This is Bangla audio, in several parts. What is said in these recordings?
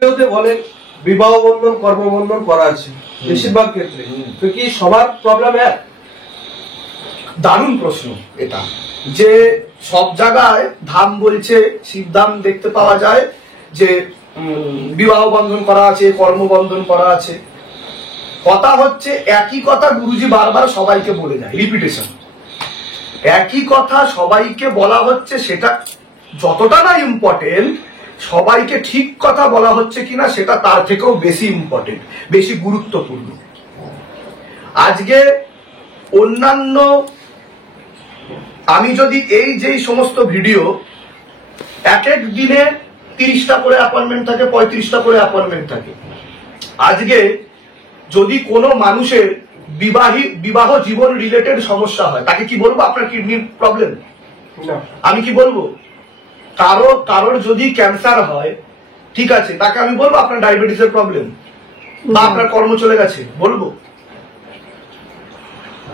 বলে বিবাহ বন্ধন কর্মবন্ধন করা আছে বেশিরভাগ ক্ষেত্রে, তো কি সবার প্রবলেম এক? দারুণ প্রশ্ন এটা, যে সব জায়গায় ধাম বলছে, শিবধাম দেখতে পাওয়া যায় যে বিবাহ বন্ধন করা আছে, কর্মবন্ধন করা আছে। কথা হচ্ছে একই কথা গুরুজি বারবার সবাইকে বলে যায়, রিপিটেশন। একই কথা সবাইকে বলা হচ্ছে, সেটা যতটা না ইম্পর্টেন্ট, সবাইকে ঠিক কথা বলা হচ্ছে কিনা সেটা তার থেকেও বেশি ইম্পর্টেন্ট, বেশি গুরুত্বপূর্ণ। আজকে অন্যান্য আমি যদি এই যে সমস্ত ভিডিও, এক এক দিনে 30টা করে অ্যাপয়েন্টমেন্ট থাকে, 35টা করে অ্যাপয়েন্টমেন্ট থাকে। আজকে যদি কোনো মানুষের বিবাহ জীবন রিলেটেড সমস্যা হয়, তাকে কি বলবো আপনার কিডনির প্রবলেম? আমি কি বলবো? কারোর যদি ক্যান্সার হয়, ঠিক আছে, তাকে আমি বলবো আপনার ডায়াবেটিসের প্রবলেম বা আপনার কর্ম চলে গেছে, বলবো?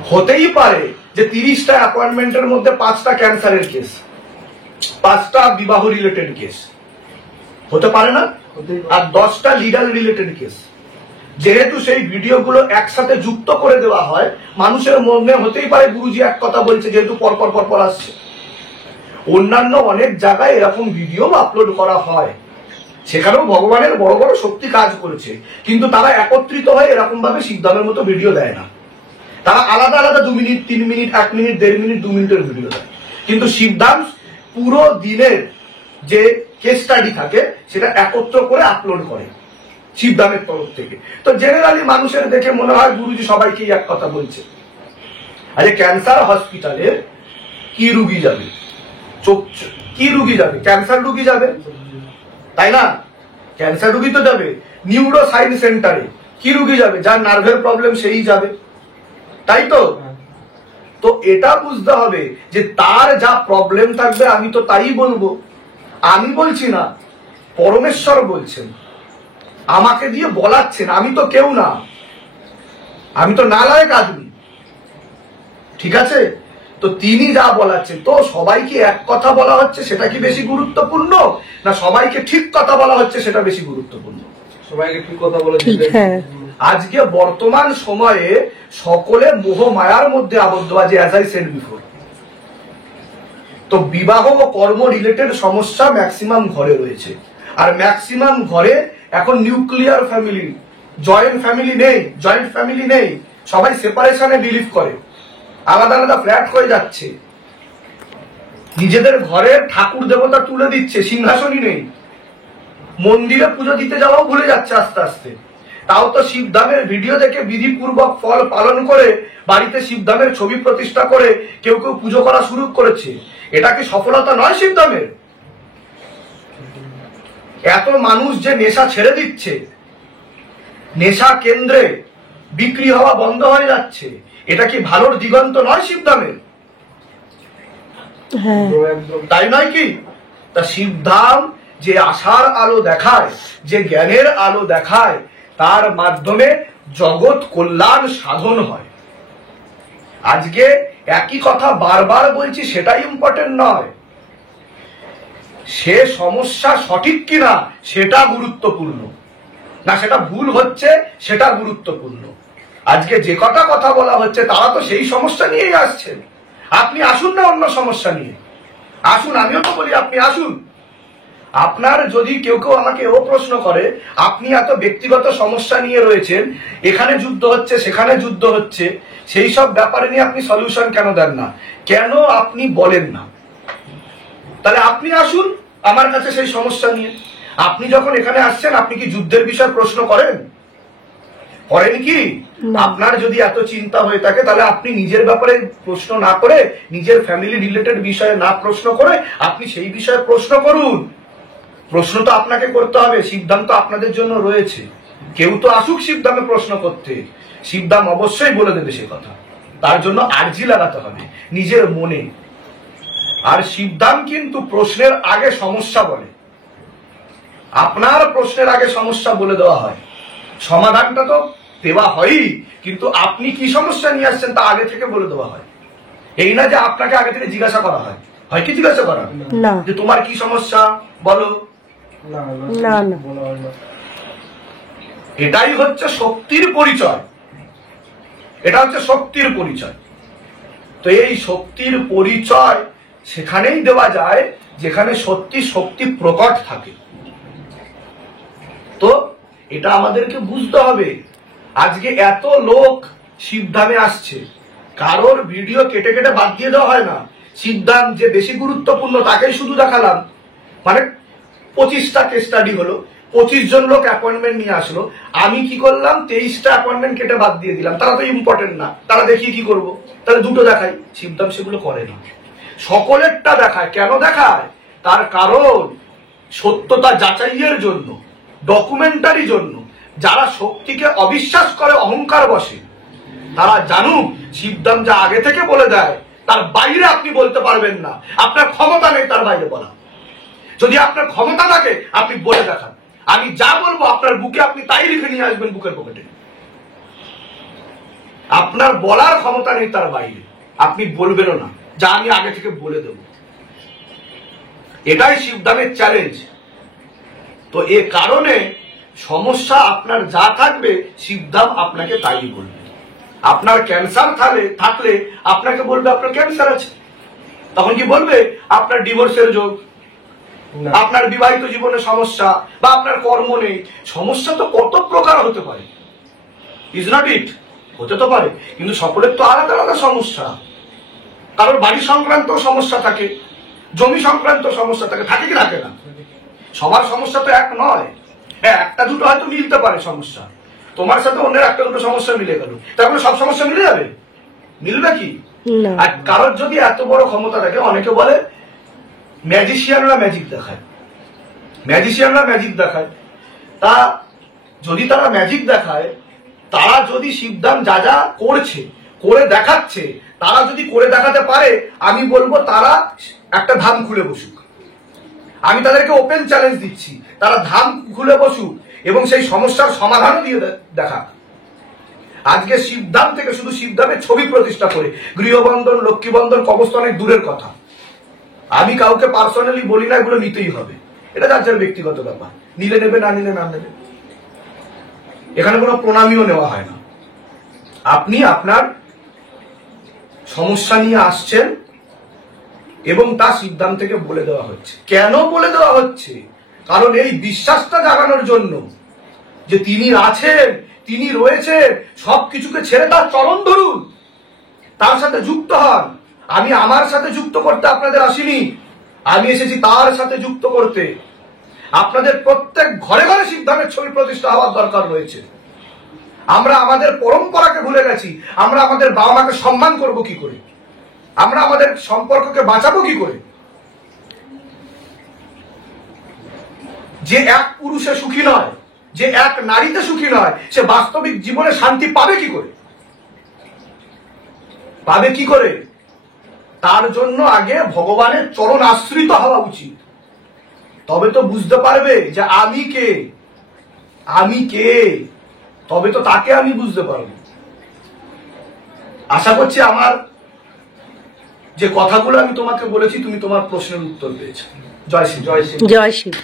হতেই পারে যে 30টা অ্যাপয়েন্টমেন্টের মধ্যে 5টা ক্যান্সারের কেস, 5টা বিবাহ রিলেটেড কেস হতে পারে না, আর 10টা লিগাল রিলেটেড কেস। যেহেতু সেই ভিডিওগুলো একসাথে যুক্ত করে দেওয়া হয়, মানুষের মনে হতেই পারে গুরুজি এক কথা বলছে, যেহেতু পরপর আসছে। অন্যান্য অনেক জায়গায় এরকম ভিডিও আপলোড করা হয়, সেখানেও ভগবানের বড় বড় শক্তি কাজ করেছে, কিন্তু তারা একত্রিত হয়ে এরকম ভাবে শিবধামের মতো ভিডিও দেয় না। তারা আলাদা আলাদা 2 মিনিট, 3 মিনিট, 1 মিনিট, 1.5 মিনিট, 2 মিনিটের ভিডিও দেয়। কিন্তু শিবধাম পুরো দিনের যে কেস স্টাডি থাকে সেটা একত্র করে আপলোড করে শিবধামের তরফ থেকে। তো জেনারেলি মানুষের দেখে মনে হয় গুরুজি সবাইকেই এক কথা বলছে। আরে ক্যান্সার হসপিটালে কি রুগী যাবে? কি রুগী যাবে? ক্যান্সার রুগী যাবে, তাই না? ক্যান্সার রুগী তো যাবে। নিউরো সায়েন্স সেন্টারে কি রুগী যাবে? যার নার্ভের প্রবলেম সেই যাবে, তাই তো? তো এটা বুঝতে হবে যে তার যা প্রবলেম থাকবে আমি তো তাই বলবো। আমি বলছি না, পরমেশ্বর বলছেন, আমাকে দিয়ে বলাচ্ছেন। আমি তো কেউ না, আমি তো নালায়েক আদমি, ঠিক আছে? তো তিনি যা বলাচ্ছেন, তো সবাইকে এক কথা বলা হচ্ছে সেটা কি বেশি গুরুত্বপূর্ণ, না সবাইকে ঠিক কথা বলা হচ্ছে সেটা বেশি গুরুত্বপূর্ণ? সবাইকে ঠিক কথা বলে। আজকে বর্তমান সময়ে সকলে মোহ মায়ার মধ্যে আবদ্ধ আছে, অ্যাজ আই সেড বিফোর। তো বিবাহ ও কর্ম রিলেটেড সমস্যা ম্যাক্সিমাম ঘরে রয়েছে, আর ম্যাক্সিমাম ঘরে এখন নিউক্লিয়ার ফ্যামিলি, জয়েন্ট ফ্যামিলি নেই। সবাই সেপারেশনে বিলিভ করে, আলাদা আলাদা ফ্ল্যাট হয়ে যাচ্ছে, নিজেদের ঘরে ঠাকুর দেবতা তুলে দিচ্ছে, সিংহাসনই নেই, মন্দিরে পুজো দিতে যাওয়াও ভুলে যাচ্ছে আস্তে আস্তে। তাও তো শিবধামের ভিডিও দেখে বিধিপূর্বক ফল পালন করে বাড়িতে শিবধামের ছবি প্রতিষ্ঠা করে কেউ কেউ পুজো করা শুরু করেছে। এটা কি সফলতা নয় শিবধামের? এত মানুষ যে নেশা ছেড়ে দিচ্ছে, নেশা কেন্দ্রে বিক্রি হওয়া বন্ধ হয়ে যাচ্ছে, এটা কি ভালোর দিগন্ত নয় শিবধামের? তাই নয় কি? তা শিবধাম যে আশার আলো দেখায়, যে জ্ঞানের আলো দেখায়, তার মাধ্যমে জগৎ কল্যাণ সাধন হয়। আজকে একই কথা বারবার বলছি, সেটাই ইম্পর্টেন্ট নয়, সে সমস্যা সঠিক কিনা সেটা গুরুত্বপূর্ণ, না সেটা ভুল হচ্ছে সেটা গুরুত্বপূর্ণ। আজকে যে কটা কথা বলা হচ্ছে তারা তো সেই সমস্যা নিয়েই আসছেন। আপনি আসুন না অন্য সমস্যা নিয়ে, আসুন, আমিও তো বলি আপনি আসুন। আপনার যদি কেউ আমাকে ও প্রশ্ন করে, আপনি এত ব্যক্তিগত সমস্যা নিয়ে রয়েছেন, এখানে যুদ্ধ হচ্ছে সেখানে যুদ্ধ হচ্ছে, সেই সব ব্যাপারে নিয়ে আপনি সলিউশন কেন দেন না, কেন আপনি বলেন না? তাহলে আপনি আসুন আমার কাছে সেই সমস্যা নিয়ে। আপনি যখন এখানে আসছেন, আপনি কি যুদ্ধের বিষয়ে প্রশ্ন করেন কি? আপনার যদি এত চিন্তা হয়ে থাকে, তাহলে আপনি নিজের ব্যাপারে প্রশ্ন না করে, নিজের ফ্যামিলি রিলেটেড বিষয়ে না প্রশ্ন করে, আপনি সেই বিষয়ে প্রশ্ন করুন। প্রশ্ন তো আপনাকে করতে হবে, শিবধাম তো আপনাদের জন্য রয়েছে। কেউ তো আসুক শিবধামে প্রশ্ন করতে, শিবধাম অবশ্যই বলে দেবে সে কথা। তার জন্য আর্জি লাগাতে হবে নিজের মনে। আর শিবধাম কিন্তু প্রশ্নের আগে সমস্যা বলে, আপনার প্রশ্নের আগে সমস্যা বলে দেওয়া হয়, সমাধানটা তো দেওয়া হয়ই, কিন্তু আপনি কি সমস্যা নিয়ে আসছেন তা আগে থেকে বলে দেওয়া হয়। এই না যে আপনাকে আগে থেকে জিজ্ঞাসা করা হয়, হয় কি জিজ্ঞাসা করা যে তোমার কি সমস্যা বলো? না, এটাই হচ্ছে শক্তির পরিচয়, এটা হচ্ছে শক্তির পরিচয়। তো এই শক্তির পরিচয় সেখানেই দেওয়া যায় যেখানে সত্যি শক্তি প্রকট থাকে। তো এটা আমাদেরকে বুঝতে হবে। আজকে এত লোক শিবধামে আসছে, কারোর ভিডিও কেটে কেটে বাদ দিয়ে দেওয়া হয় না। শিবধাম যে বেশি গুরুত্বপূর্ণ তাকেই শুধু দেখালাম, মানে 25টা কেস স্টাডি হলো, 25 জন লোক অ্যাপয়েন্টমেন্ট নিয়ে আসলো, আমি কি করলাম 23টা অ্যাপয়েন্টমেন্ট কেটে বাদ দিয়ে দিলাম। তারা তো ইম্পর্টেন্ট না, তারা দেখিয়ে কি করব? তাহলে দুটো দেখাই। শিবধাম সেগুলো করে না, সকলেরটা দেখায়। কেন দেখায়? তার কারণ সত্যতা যাচাইয়ের জন্য, ডকুমেন্টারি জন্য। যারা শক্তিকে অবিশ্বাস করে অহংকার বসে, তারা জানুক শিবধাম যা আগে থেকে বলে দেয় তার বাইরে আপনি বলতে পারবেন না। আপনার ক্ষমতা নেই তার বাইরে বলা। যদি আপনার ক্ষমতা থাকে আপনি বলে দেখান, আমি যা বলবো আপনার বুকে আপনি তাই লিখে নিয়ে আসবেন বুকের পকেটে। আপনার বলার ক্ষমতা নেই তার বাইরে, আপনি বলবেনও না, যা আমি আগে থেকে বলে দেব। এটাই শিবধামের চ্যালেঞ্জ। তো এ কারণে সমস্যা আপনার যা থাকবে শিবধাম আপনাকে তাই বলবে। আপনার ক্যান্সার থাকলে আপনাকে বলবে আপনার ক্যান্সার আছে। তখন কি বলবে? আপনার ডিভোর্সের যোগ, আপনার বিবাহিত জীবনে সমস্যা, বা আপনার কর্ম নেই। সমস্যা তো কত প্রকার হতে পারে, ইজ নট ইট? হতে তো পারে, কিন্তু সকলের তো আলাদা আলাদা সমস্যা। কারোর বাড়ি সংক্রান্ত সমস্যা থাকে, জমি সংক্রান্ত সমস্যা থাকে, থাকে কি থাকে না? সবার সমস্যা তো এক নয়। হ্যাঁ, একটা দুটো হয়তো মিলতে পারে সমস্যা, তোমার সাথে অন্যের একটা দুটো সমস্যা মিলে গেল, তারপরে সব সমস্যা মিলে যাবে? মিলবে কি? আর কারোর যদি এত বড় ক্ষমতা থাকে, অনেকে বলে ম্যাজিশিয়ানরা ম্যাজিক দেখায়, ম্যাজিশিয়ানরা ম্যাজিক দেখায়। তা যদি তারা ম্যাজিক দেখায়, তারা যদি শিবধাম যা যা করছে, করে দেখাচ্ছে, তারা যদি করে দেখাতে পারে, আমি বলবো তারা একটা ধাম খুলে বসুক। আমি তাদেরকে ওপেন চ্যালেঞ্জ দিচ্ছি, তারা ধাম খুলে বসুক এবং সেই সমস্যার সমাধান দিয়ে দেখাক। আজকে শিবধাম থেকে শুধু শিবধামের ছবি প্রতিষ্ঠা করে গৃহবন্ধন, লক্ষ্মীবন্ধন, কবরস্থান অনেক দূরের কথা। আমি কাউকে পার্সোনালি বলি না এগুলো নিতেই হবে, এটা যার যার ব্যক্তিগত ব্যাপার। নিলে নেবে, না নিলে না নেবে। এখানে কোনো প্রণামীও নেওয়া হয় না। আপনি আপনার সমস্যা নিয়ে আসছেন এবং তা শিবধাম থেকে বলে দেওয়া হচ্ছে। কেন বলে দেওয়া হচ্ছে? কারণ এই বিশ্বাসটা জাগানোর জন্য যে তিনি আছেন, তিনি রয়েছেন, সবকিছুকে ছেড়ে তার চরণ ধরুন, তার সাথে যুক্ত হন। আমি আমার সাথে যুক্ত করতে আপনাদের আসিনি, আমি এসেছি তার সাথে যুক্ত করতে। আপনাদের প্রত্যেক ঘরে ঘরে শিবধামের ছবি প্রতিষ্ঠা হওয়ার দরকার রয়েছে। আমরা আমাদের পরম্পরাকে ভুলে গেছি। আমরা আমাদের বাবা মাকে সম্মান করব কি করে? আমরা আমাদের সম্পর্ককে বাঁচাবো কি করে? যে এক পুরুষে সুখী নয়, যে এক নারীতে সুখী নয়, সে বাস্তবিক জীবনে শান্তি পাবে কি করে? পাবে কি করে? তার জন্য আগে ভগবানের চরণ আশ্রিত হওয়া উচিত। তবে তো বুঝতে পারবে যে আমি কে, আমি কে, তবে তো তাকে আমি বুঝতে পারবো। আশা করছি আমার যে কথাগুলো আমি তোমাকে বলেছি তুমি তোমার প্রশ্নের উত্তর পেয়েছো। জয় শ্রী, জয় শ্রী, জয় শিব।